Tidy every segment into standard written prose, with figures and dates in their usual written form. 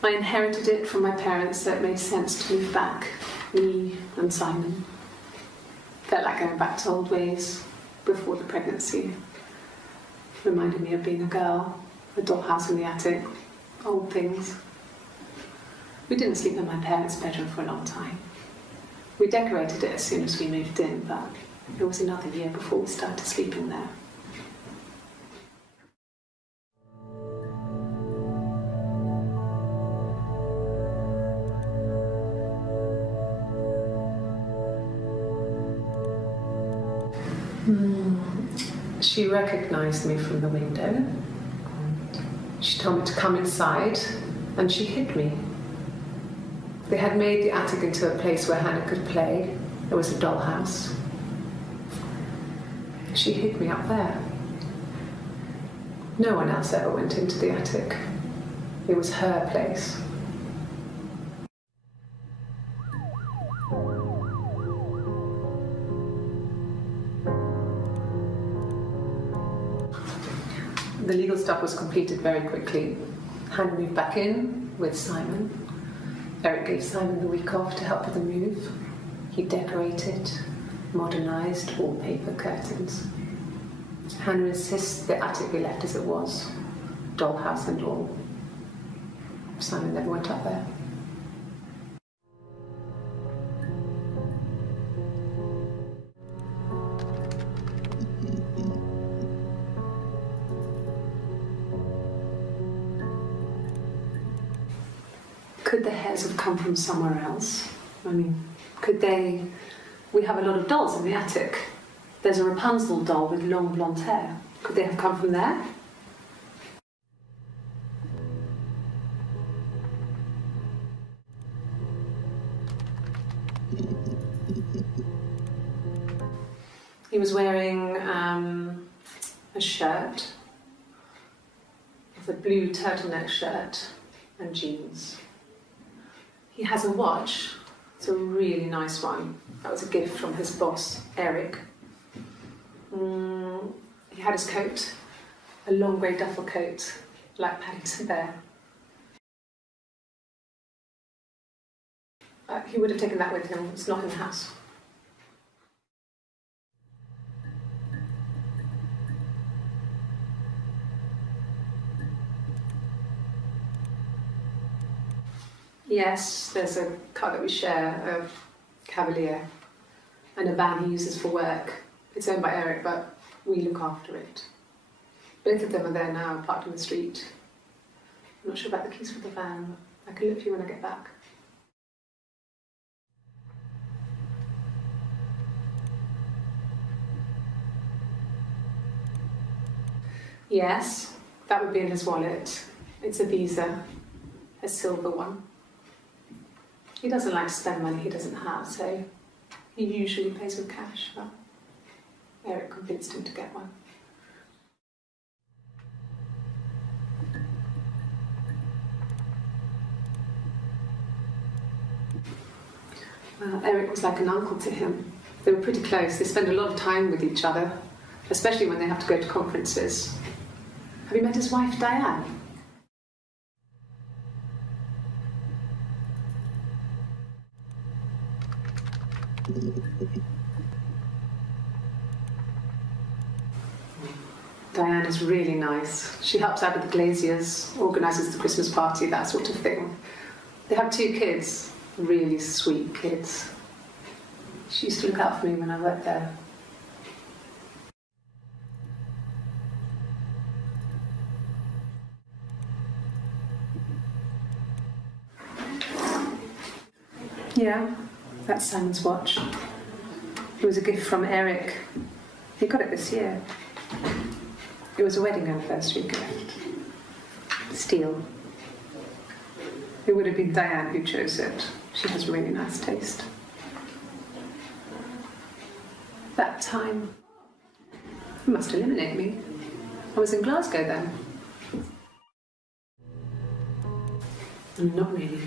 I inherited it from my parents, so it made sense to move back, me and Simon. Felt like going back to old ways before the pregnancy. Reminded me of being a girl, a dollhouse in the attic, old things. We didn't sleep in my parents' bedroom for a long time. We decorated it as soon as we moved in, but it was another year before we started sleeping there. She recognised me from the window. She told me to come inside, and she hid me. They had made the attic into a place where Hannah could play. There was a dollhouse. She hid me up there. No one else ever went into the attic. It was her place. The legal stuff was completed very quickly. Hannah moved back in with Simon. Eric gave Simon the week off to help with the move. He decorated, modernised wallpaper, curtains. Hannah insists the attic be left as it was, dollhouse and all. Simon never went up there. Could the hairs have come from somewhere else? I mean, could they... We have a lot of dolls in the attic. There's a Rapunzel doll with long blonde hair. Could they have come from there? He was wearing a shirt, a blue turtleneck shirt and jeans. He has a watch. It's a really nice one. That was a gift from his boss, Eric. He had his coat, a long grey duffel coat, like Paddington Bear. He would have taken that with him. It's not in the house. Yes, there's a car that we share, a Cavalier, and a van he uses for work. It's owned by Eric, but we look after it. Both of them are there now, parked in the street. I'm not sure about the keys for the van. I can look for you when I get back. Yes, that would be in his wallet. It's a Visa, a silver one. He doesn't like to spend money he doesn't have, so he usually pays with cash, but Eric convinced him to get one. Well, Eric was like an uncle to him. They were pretty close. They spent a lot of time with each other, especially when they have to go to conferences. Have you met his wife, Diane? Diane is really nice. She helps out with the glaziers, organises the Christmas party, that sort of thing. They have 2 kids, really sweet kids. She used to look out for me when I worked there. Yeah, that's Simon's watch. It was a gift from Eric. He got it this year. It was a wedding anniversary gift. Steel. It would have been Diane who chose it. She has really nice taste. That time, it must eliminate me. I was in Glasgow then. Not really.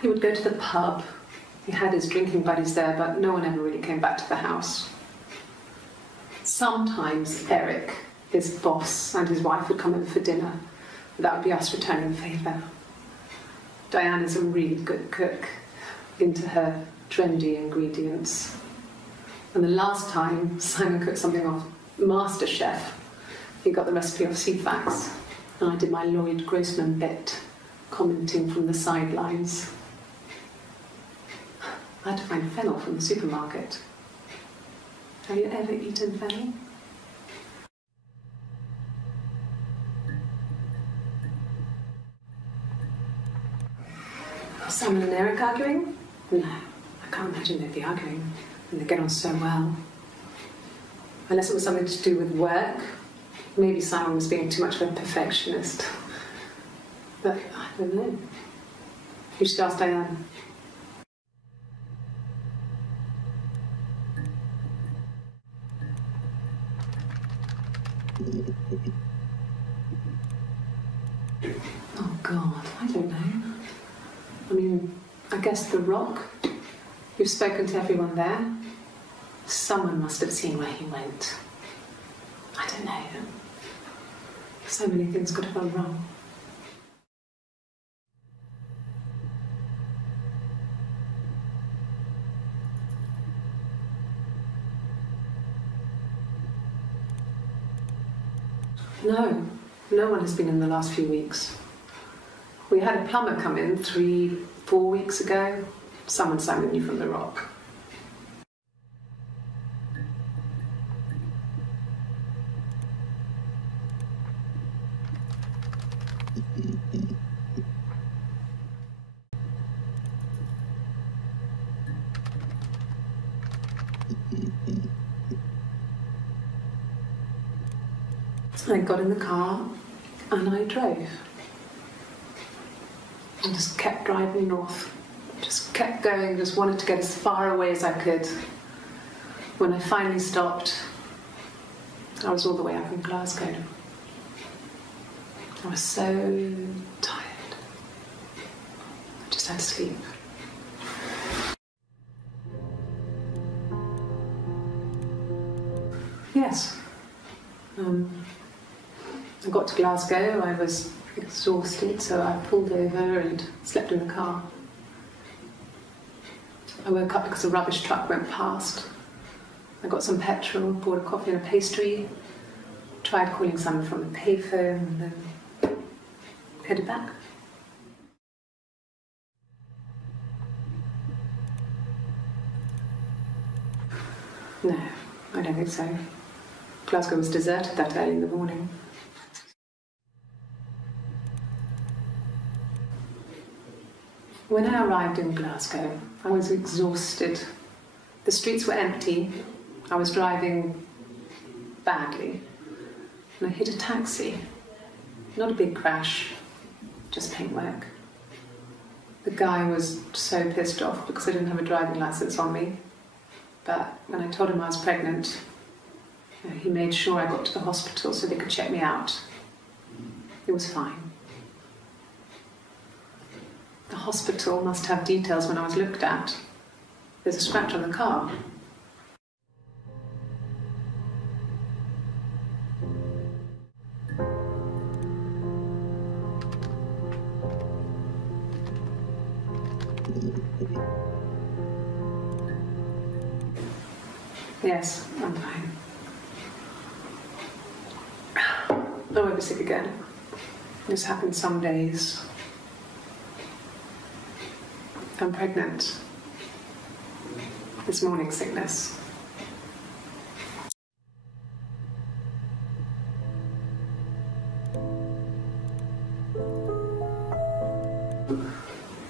He would go to the pub. He had his drinking buddies there, but no one ever really came back to the house. Sometimes Eric, his boss, and his wife would come in for dinner. That would be us returning the favour. Diana's a really good cook, into her trendy ingredients. And the last time Simon cooked something off MasterChef, he got the recipe off CFAX, and I did my Lloyd Grossman bit, commenting from the sidelines. I had to find fennel from the supermarket. Have you ever eaten fennel? Simon and Eric arguing? No, I can't imagine they'd be arguing, and they get on so well. Unless it was something to do with work. Maybe Simon was being too much of a perfectionist. But I don't know. You should ask Diane. Oh God, I don't know. I mean, I guess The Rock. You've spoken to everyone there. Someone must have seen where he went. I don't know. So many things could have gone wrong. No, no one has been in the last few weeks. We had a plumber come in 3-4 weeks ago. Someone Simon knew from The Rock. I got in the car and I drove. I just kept driving north. Just kept going, just wanted to get as far away as I could. When I finally stopped, I was all the way up in Glasgow. I was so tired. I just had to sleep. Yes. I got to Glasgow, I was exhausted, so I pulled over and slept in the car. I woke up because a rubbish truck went past. I got some petrol, bought a coffee and a pastry, tried calling someone from the payphone, and then headed back. No, I don't think so. Glasgow was deserted that early in the morning. When I arrived in Glasgow, I was exhausted. The streets were empty. I was driving badly. And I hit a taxi. Not a big crash, just paintwork. The guy was so pissed off because I didn't have a driving license on me. But when I told him I was pregnant, he made sure I got to the hospital so they could check me out. It was fine. The hospital must have details when I was looked at. There's a scratch on the car. Yes, I'm fine. I won't be sick again. This happens some days. I'm pregnant. This morning sickness.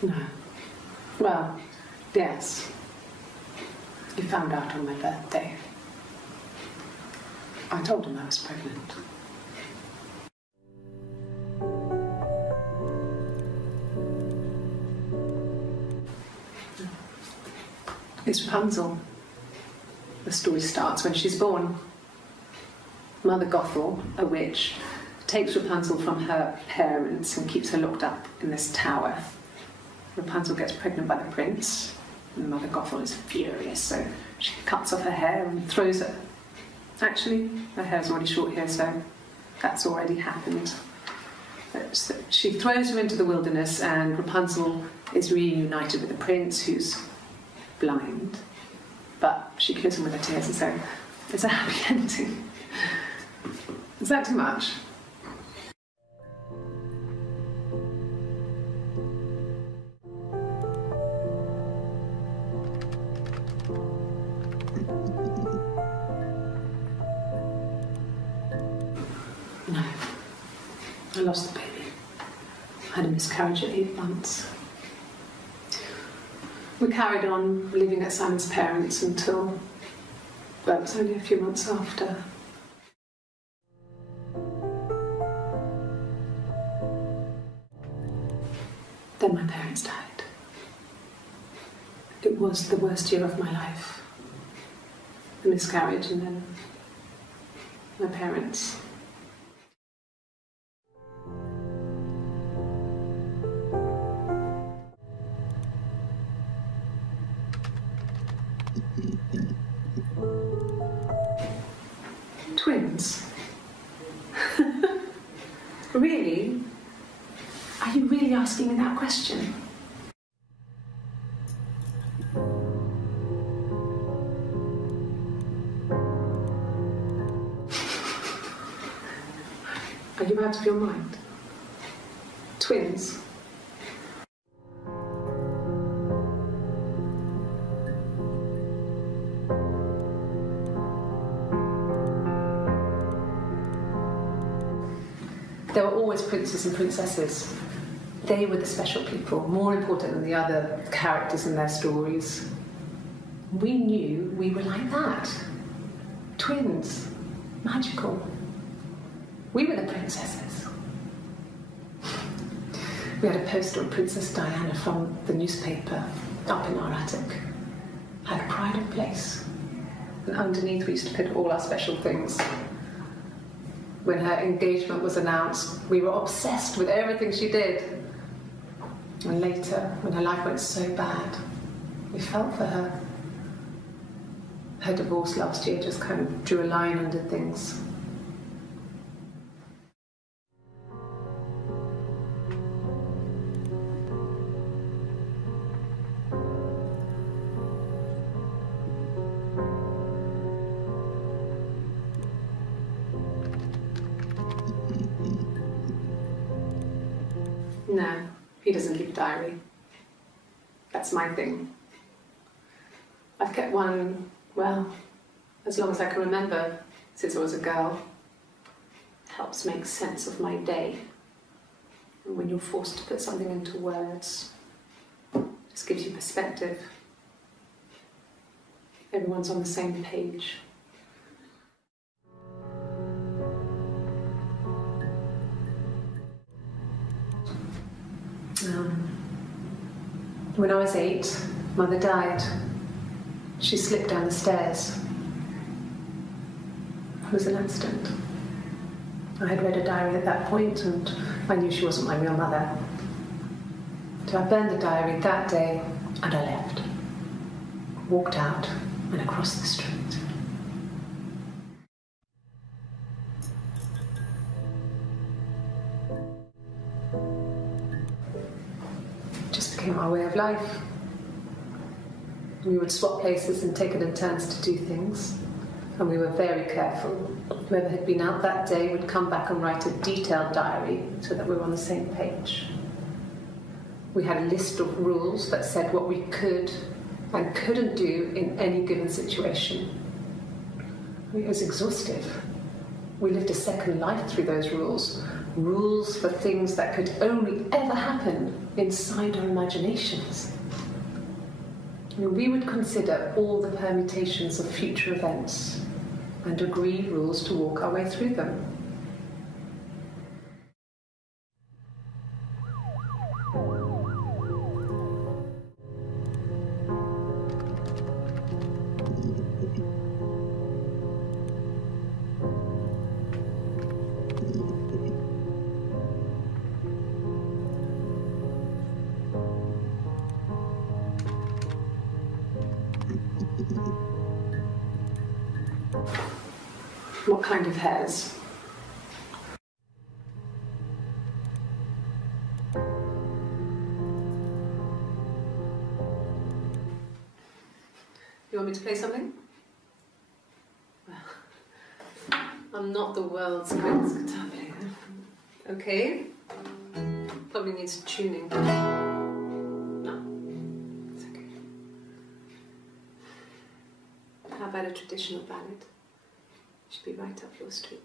No. Well, yes. He found out on my birthday. I told him I was pregnant. It's Rapunzel. The story starts when she's born. Mother Gothel, a witch, takes Rapunzel from her parents and keeps her locked up in this tower. Rapunzel gets pregnant by the prince, and Mother Gothel is furious, so she cuts off her hair and throws it. Actually, her hair's already short here, so that's already happened. She throws her into the wilderness, and Rapunzel is reunited with the prince, who's blind, but she kills him with her tears, and so it's a happy ending. Is that too much? No. I lost the baby. I had a miscarriage at 8 months. We carried on living at Simon's parents until, well, it was only a few months after. Then my parents died. It was the worst year of my life. The miscarriage and then my parents. Twins? Really? Are you really asking me that question? Are you out of your mind? Twins? There were always princes and princesses. They were the special people, more important than the other characters in their stories. We knew we were like that. Twins. Magical. We were the princesses. We had a poster of Princess Diana from the newspaper up in our attic. Had a pride of place. And underneath we used to put all our special things. When her engagement was announced, we were obsessed with everything she did. And later, when her life went so bad, we felt for her. Her divorce last year just kind of drew a line under things. No, he doesn't keep a diary. That's my thing. I've kept one, well, as long as I can remember, since I was a girl. It helps make sense of my day. And when you're forced to put something into words, it just gives you perspective. Everyone's on the same page. When I was 8, Mother died. She slipped down the stairs. It was an accident. I had read a diary at that point and I knew she wasn't my real mother. So I burned the diary that day and I left. Walked out and across the street. Became our way of life. We would swap places and take it in turns to do things, and we were very careful. Whoever had been out that day would come back and write a detailed diary so that we were on the same page. We had a list of rules that said what we could and couldn't do in any given situation. It was exhaustive. We lived a second life through those rules. Rules for things that could only ever happen inside our imaginations. We would consider all the permutations of future events and agree rules to walk our way through them. What kind of hairs? You want me to play something? Well, I'm not the world's greatest guitar player. Okay. Probably needs tuning. No, it's okay. How about a traditional ballad? Should be right up your street.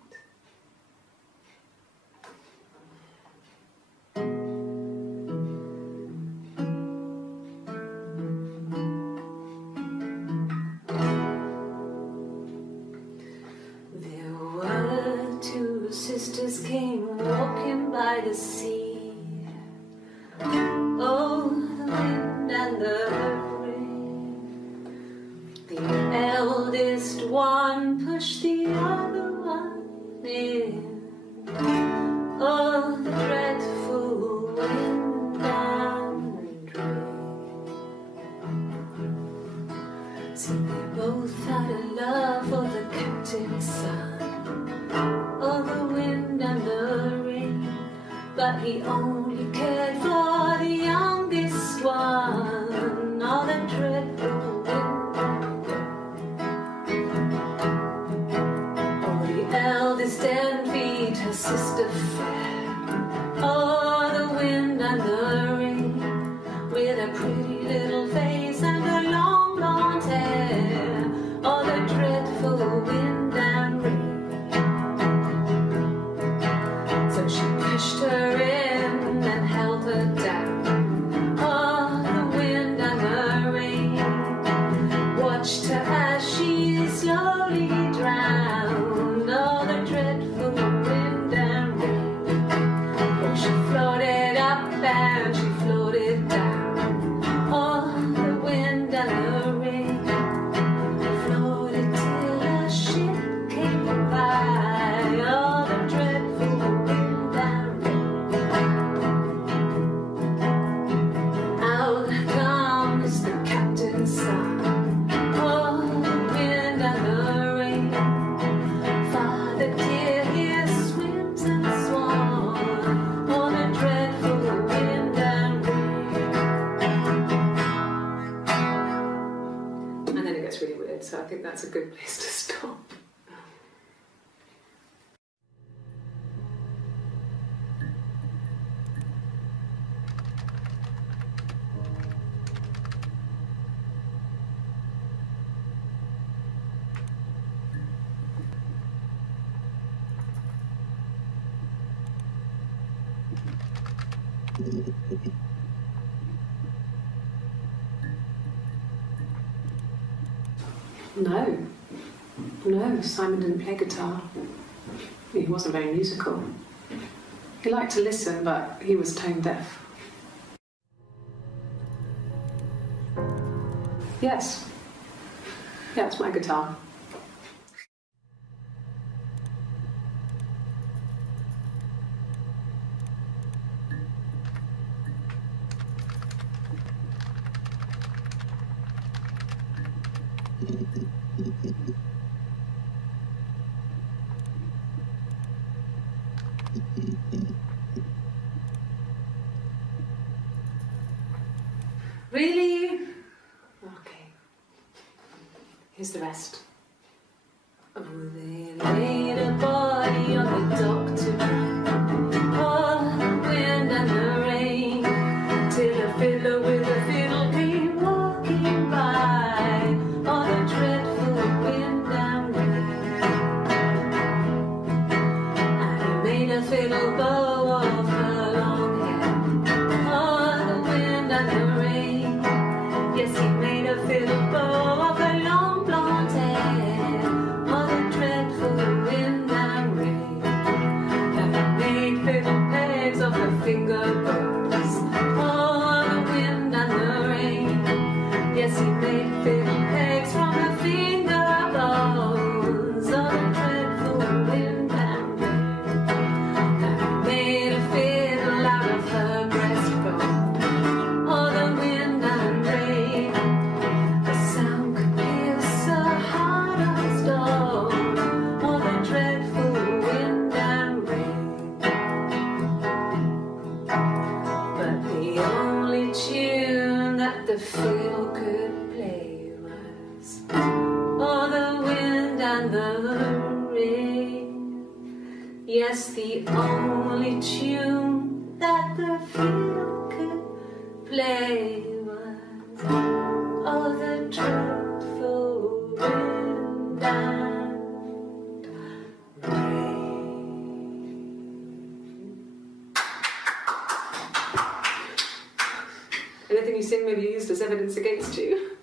Sisters came walking by the sea. Oh, the wind and the rain. The eldest one pushed the other one in. Oh, the dreadful wind and rain. See, they both had a love for the captain's son. Oh, the wind and the rain, but he only cared for the youngest one. Oh, the dreadful wind and rain. Oh, the eldest envied her sister fair. Oh, the wind and the rain, with a pretty little face and her long blonde hair. Oh, the dreadful wind and rain. Pushed her in and held her down. Oh, the wind and the rain watched her as she slowly drowned. Oh, the dreadful wind and rain. Oh, she floated up and she floated down. Oh, the wind and the rain floated till a ship came by. Oh, the dreadful wind. So I think that's a good place to stop. No, Simon didn't play guitar. He wasn't very musical. He liked to listen, but he was tone deaf. Yes. Yeah, it's my guitar. Really? Okay. Here's the rest. Oh, they laid a body on the dock to dry. Oh, the wind and the rain, till a fiddler with a fiddle came walking by. Oh, the dreadful wind and rain. And he made a fiddle bow of her long hair. Oh, the wind and the rain. Yes, he made a fiddle bow of her long blonde hair. Oh, the dreadful wind and rain. And he made fiddle pegs of her finger bows. Oh, the wind and the rain. Yes, he made fiddle pegs from her finger bows. Oh, the dreadful wind and rain. And he made a fiddle out of her breastbone. Oh, the wind and rain. The sound could pierce her heart of stone. Oh, the dreadful wind and rain. But the only tune that the fiddle could play was Yes, the only tune that the field could play was all the truthful wind and rain. Anything you sing may be used as evidence against you.